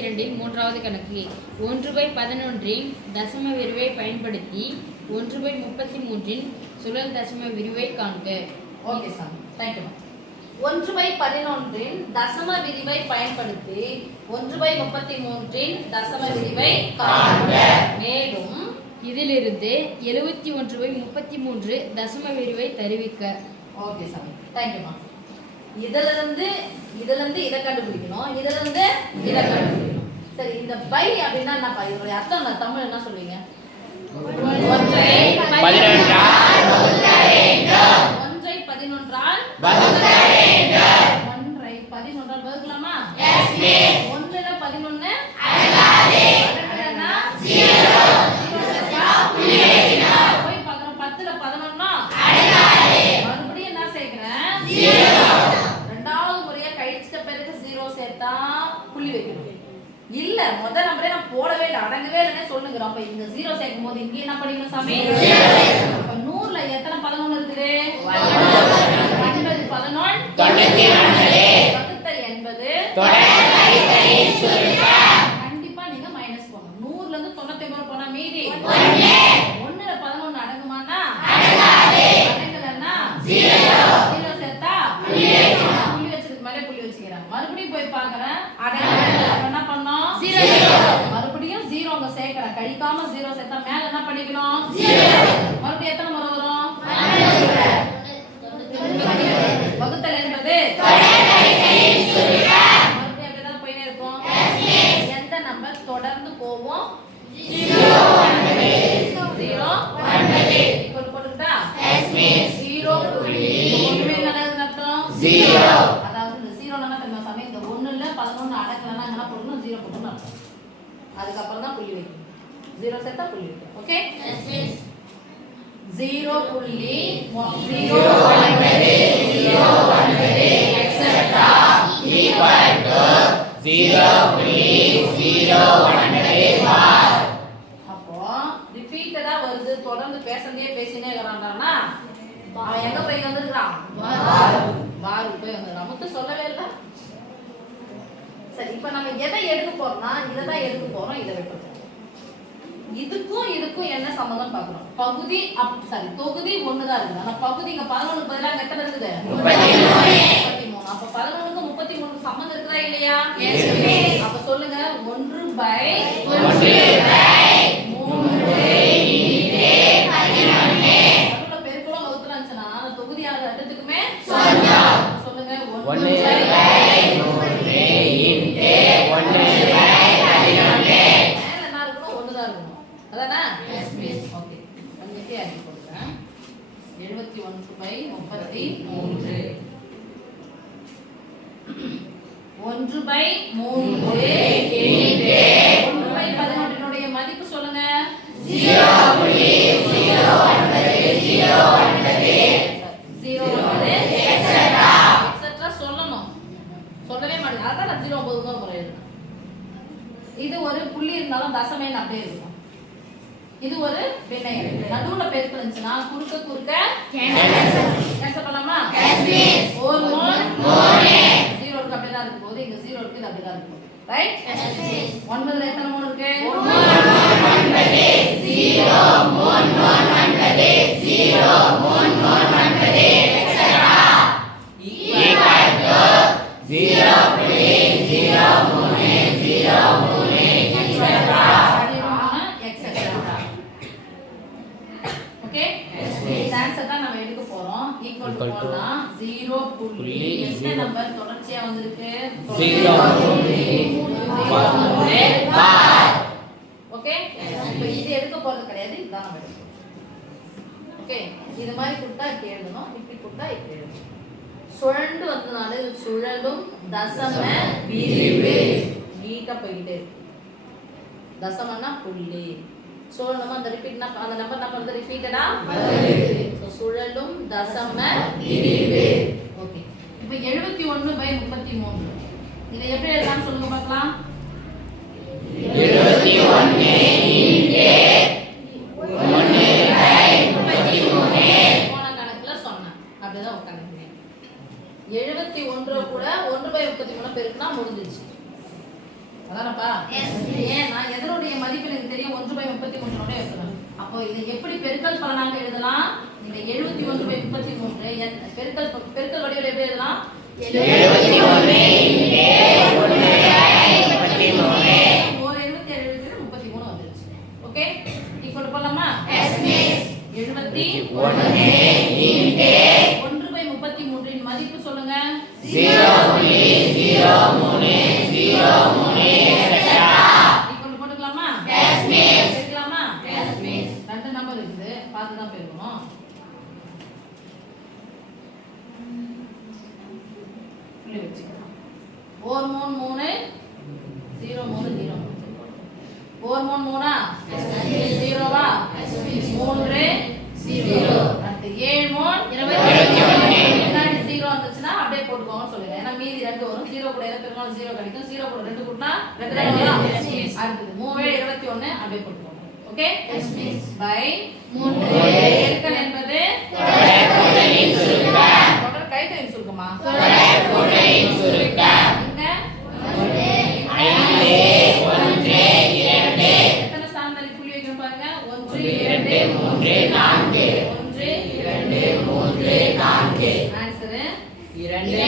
2 மூன்றாவது கணக்கு 1/11 தசம விரிவை பயன்படுத்தி 1/33 சுழல் தசம விரிவை காண்க. Okay sir, thank you. 1/11 தசம விரிவை பயன்படுத்தி 1/33 தசம விரிவை காண்க. மேலும் இதிலிருந்து 71/33 தசம விரிவை தருவிக்க. ஓகே சார், தேங்க்யூமா. இதிலிருந்து இதை கண்டுபிடிக்கணும், இதிலிருந்து இதை கண்டுபிடிக்கணும். சரி, இந்த பை அப்படின்னா என்ன பை? இதோட அர்த்தம் என்ன? தமிழ் என்ன சொல்லுவீங்க? ஒன்றை 11ஆல் வகுக்க வேண்டும். ஒன்றை 11ஆல் வகுக்க வேண்டும். ஒன்றை 11ஆல் வகுக்கலாமா? Yes miss. 1ல 11 அடங்காது. அடங்கலனா 0. 0 புள்ளி வைக்கணும். போய் பார்க்கறோம் 10ல 11 அடங்காது. மறுபடியும் என்ன சேர்க்கறேன்? 0. இரண்டாவது முறையா கழிச்சிட்ட பிறகு 0 சேர்த்தா புள்ளி வைக்கணும். இல்ல முதல் நம்பரே நான் போடவே இல்லை, அடங்கவே இல்லைன்னு சொல்லுங்க. அப்ப இங்க 0 சேர்க்கும் போது இங்க என்ன பண்ணிக்கணும் சாமி? அப்ப 100ல எத்தனை 11 இருக்குது? 11 கண்டிப்பா நீங்க மைனஸ் பண்ணணும். 100ல இருந்து 99 போனா மீதி 1ல 11 அடங்குமானா? அடங்கலன்னா 0 சேர்த்தா புள்ளி வச்சதுக்கு மேலே புள்ளி வச்சுக்கிறாங்க. மறுபடியும் போய் பார்க்கறேன், அடங்கல. என்ன பண்ணோம்? 0. மறுபடியும் 0 அங்க சேர்க்கறேன். கழிக்காம 0 சேர்த்தா மேல என்ன பண்ணிக்கணும்? 0. மறுபடியும் எத்தனை முறை வரும்? வகுத்தல் என்பது மறுபடியும் அப்படிதான் போயினே இருக்கும். எந்த நம்பர் தொடர்ந்து போவோம்? 0 போட்டுக்கிட்டா 0 ஒண்ணுமே நல்லதுன்னு அர்த்தம். 0 அதாவது இந்த 0 என்ன தெரியுமா சாமி? இந்த 1ல 11 அடக்கலன்னா என்ன போடணும்? 0 போடணும் அர்த்தம். அதுக்கப்புறம் தான் புள்ளி வைக்கணும். 0 சேர்த்தா புள்ளி வைக்கணும். ஓகே? 0.009 etc. equal to 0.091. அப்போ ரிப்பீட்டடா வருது, தொடர்ந்து பேசினே இருக்கறான்டானா அவன் எங்க போய் வந்திருக்கான்? வாரு போய் வந்திருக்கான். முத்து சொல்லவே இல்ல. சரி, இப்போ நம்ம எதை எடுக்க போறோம்னா இதை தான் எடுக்க போறோம். இதை வெட்டுறோம். இதுக்கும் என்ன சம்பந்தம் பார்க்கணும்? பகுதி தொகுதி ஒண்ணுதான் இருக்குது. ஆனா பகுதி இங்க 11 பதிலா எத்தனை இருக்குது? 33. அப்ப 11க்கு 33 சம்பந்தம் இருக்குதா இல்லையா? அப்ப சொல்லுங்க, 1/3 அதுல பெருக்கலும் வகுத்தல் இருந்துச்சுன்னா தொகுதியான ரெண்டுத்துக்குமே சொல்லுங்க 1/3 அதானே? Yes miss. ஓகே, அங்கேயே ஆகி போடுறேன். 71/33 1/11 மதிப்பு சொல்லுங்க. 0.009 எக்ஸெட்ரா சொல்லணும். சொல்லவே மாட்டேங்க. அதான் நான் 0.9 முறை எழுதுறேன். இது ஒரு புள்ளி இருந்தாலும் தசமேன்னு அப்படியே இருக்கும். இது ஒரு பின்னை எழுத்து. நடுவுல பெருக்கல் இருந்துச்சுன்னா குறுக்க கேன்சல் பண்ணலாமா? Yes miss. 0 இருக்கு அப்படியே தான் இருக்கும் போது இங்க 0 இருக்கு, இது அப்படியே தான் இருக்கும். ரைட்? Yes miss. 9ல எத்தனை 3 இருக்கு? 0 etcetera equal to 0.003 etcetera. Okay, இந்த ஆன்சர் தான் நம்ம எடுக்க போறோம். ஈக்குவல் டு போனா 0. எந்த நம்பர் தொடர்ச்சியா வந்திருக்கு? 0.003. ஓகே, இப்போ இது எடுக்க போறது கிடையாது, இதுதான் நம்ம எடுக்கணும். ஓகே, இது மாதிரி கொடுத்தா இப்படி எழுதணும், இப்படி கொடுத்தா இப்படி எழுதணும். சுழண்டு வந்தனால இது சுழலும் தசம விரிவு. நீட்டா போயிட்டு தசமன்னா புள்ளி, சொல்லணுமா? அந்த ரிப்பீட்னா அந்த நம்பர் நம்ம வந்து ரிப்பீட்டடா வருது. சுழலும் தசம விரிவு. ஓகே, இப்போ 71/33 இதை எப்படி எழுதலாம் சொல்லுங்க பார்க்கலாம். 71/1/33 போன கணக்குல சொன்னேன், அப்படிதான் உட்காந்துக்கிறேன். 71 கூட 1/33 பெருக்குனா முடிஞ்சிச்சு. அதானப்பா ஏன்னா எதனுடைய மதிப்பு எனக்கு தெரியும் 1/33 இருக்கிறேன். அப்போ இதை எப்படி பெருக்கல் பலனாக எழுதலாம்? இந்த 71/33 பெருக்கல் வடிவில் எப்படி எழுதலாம்? 71 33 வந்துருச்சு. ஓகே, ஈக்குவல் பண்ணலாமா? Yes miss. 71/1/33 இன் மதிப்பு சொல்லுங்க. 0.0303 ஈக்குவல் போட்டுக்கலாமா? Yes miss. எடுக்கலாமா? Yes miss. ரெண்டு நம்பர் இருக்குது, பார்த்து தான் பெருக்கணும். புள்ளி வச்சுக்கலாம். 4 3 3 0 3 0 4 3 3 0வா? 3 0. அடுத்து 7 3 21. முன்னாடி 0 வந்துச்சுன்னா அப்படியே போட்டுக்கோங்க சொல்லுங்க. ஏன்னா மீதி 2 வரும். 0 கூட எதை பெருக்கினாலும் 0 கிடைக்கும். 0 கூட 2 கூட்டினா 2 தான் வரும். அடுத்து 3 21 அப்படியே போட்டுக்கோங்க. ஓகே? Yes miss. பை 3 பெருக்கல் என்பது தொடர் கூட்டலின் சுருக்கம். தொடர் கைத்தொகையின் சுருக்கமா? தொடர் கூட்டலின் சுருக்கம். இங்க 5 1 2 எத்தனை ஸ்தானத்துல புள்ளி வைக்கணும் பாருங்க. 1 2 3 4 1 2 3 4 ஆன்சர் 2